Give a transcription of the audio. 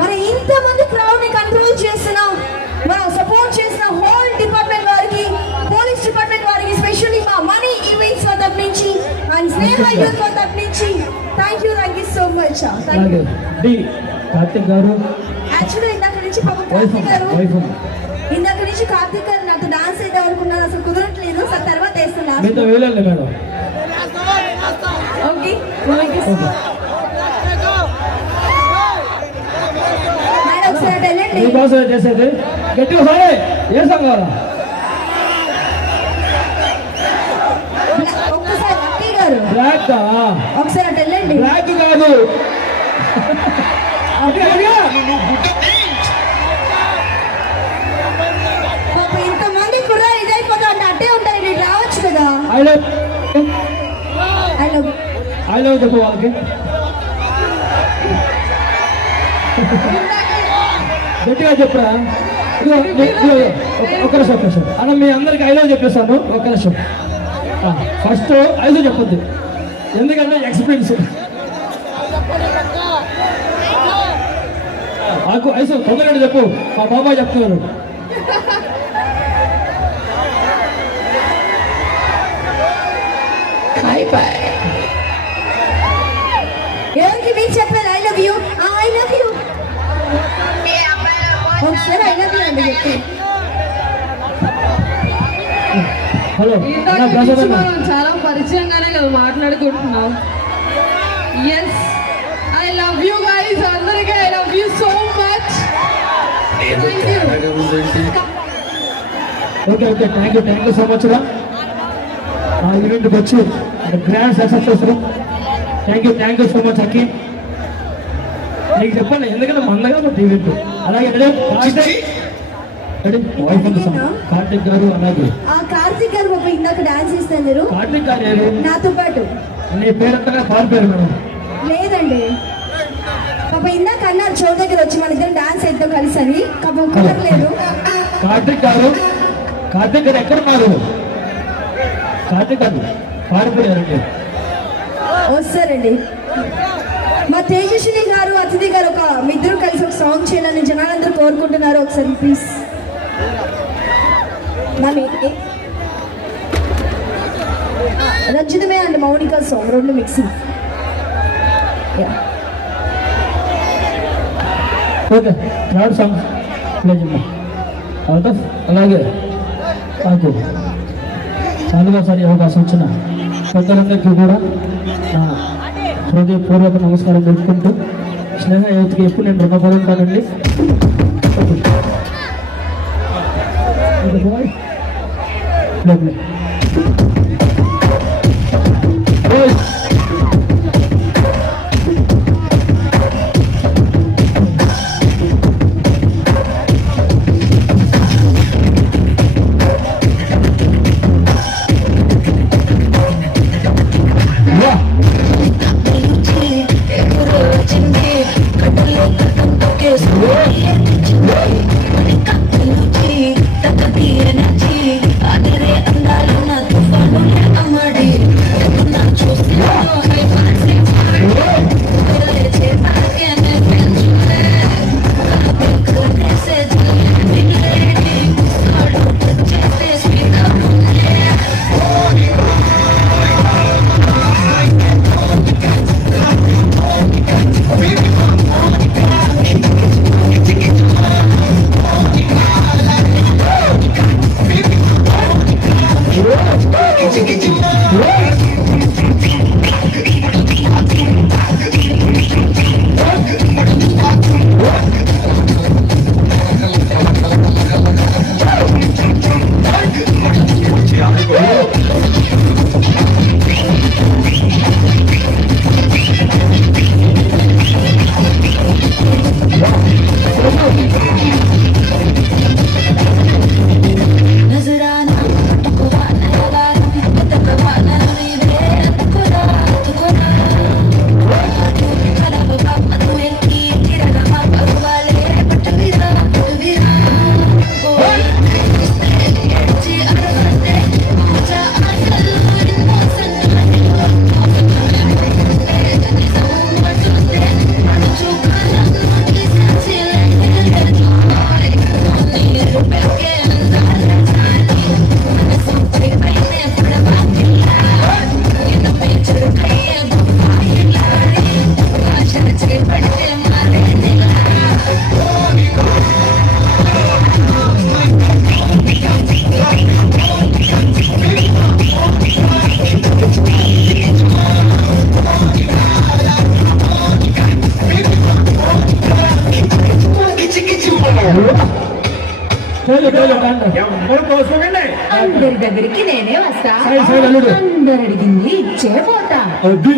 మరి ఇంతమంది క్రౌడ్ ని కంట్రోల్ చేస్తున్నాం, మనం సపోర్ట్ చేసిన హోల్ డిపార్ట్మెంట్ వారికి, పోలీస్ డిపార్ట్మెంట్ వారికి, స్పెషల్లీ మా మనీ ఈవెంట్స్ తరపు నుంచి అండ్ స్నేహ యూత్ తరపు నుంచి thank you so much. Karthik గారు యాక్చువల్లీ ఇందాక నుంచి కార్తిక్ గారు నాతో డాన్స్ అయితే అనుకున్నారు, అసలు కుదరట్లేదు సార్, తర్వాత వేస్తున్నారు. ఓకే చేసేది గట్టిగా సరే ఏ సంఘాల ఒక్కసారి అక్కయ్య గారు ఒకసారి అటు వెళ్ళండి. బ్లాక్ కాదు ఇంతమంది కూడా ఇదైపోతా అంటే అట్టే ఉంటాయి, నేను రావచ్చు కదా. ఐ లవ్ చెప్పు వాళ్ళకి గట్టిగా చెప్పరా. ఒక నిమిషం అన్న, మీ అందరికి ఐలో చెప్పేస్తాను. ఒక నిమిషం ఫస్ట్ ఐదో చెప్పొద్దు, ఎందుకంటే ఎక్స్పీరియన్స్ నాకు ఐసో తొందరగా చెప్పు, మా బాబాయ్ చెప్తున్నారు. ఎవరికి మీకు చెప్పారు I love you? I love you ఒకసారి ఐ లవ్ యూ అండి చెప్పి. హలో, మనం చాలా పరిచయంగానే కదా మాట్లాడుకుంటున్నాం. Yes, I love you guys, అందరికీ I love you so much. Okay thank you so much రా. ఆ ఈవెంట్కి వచ్చి గ్రాండ్ సక్సెస్ చేస్తున్నాం. Thank you so much Akki. నీకు చెప్పండి, ఎందుకంటే మందగా మా ఈవెంట్. అలాగే కార్తిక్ గారు, అలాగే కార్తిక్ గారు పాప ఇందాక డాన్స్ చేస్తారు మీరు. కార్తిక్ గారు నాతో పాటు. నీ పేరంతగా పాలు పేరు మేడం? లేదండి పాప ఇందాక అన్నారు షో దగ్గర వచ్చి మన ఇద్దరు డాన్స్ వేద్దాం కలిసి అని, పాపం కుదరలేదు. కార్తిక్ గారు ఎక్కడున్నారు? కార్తిక్ గారు పాడిపోయారండి. వస్తారండి. మా తేజస్విని గారు, అతిథి గారు మీ ఇద్దరు కలిసి ఒక సాంగ్ చేయాలని జనాలందరూ కోరుకుంటున్నారు. ఒకసారి ప్లీజ్. రంజితమే అండ్ మౌనిక సాంగ్ రెండు మిక్సింగ్. ఓకే, థర్డ్ సాంగ్ అలాగే నాకు చాలాసారి అవకాశం వచ్చిన పెద్దలందరికీ కూడా హృదయపూర్వక నమస్కారం తెలుపుకుంటూ స్నేహ యువతకి ఎప్పుడు నేను రుణపడి ఉంటానండి. ఎవరు కోసుకోకండి. అందరి దగ్గరికి నేనే వస్తా, సరే, సరే, అల్లుడు. అందరు అడిగింది ఇచ్చే పోతా. అది.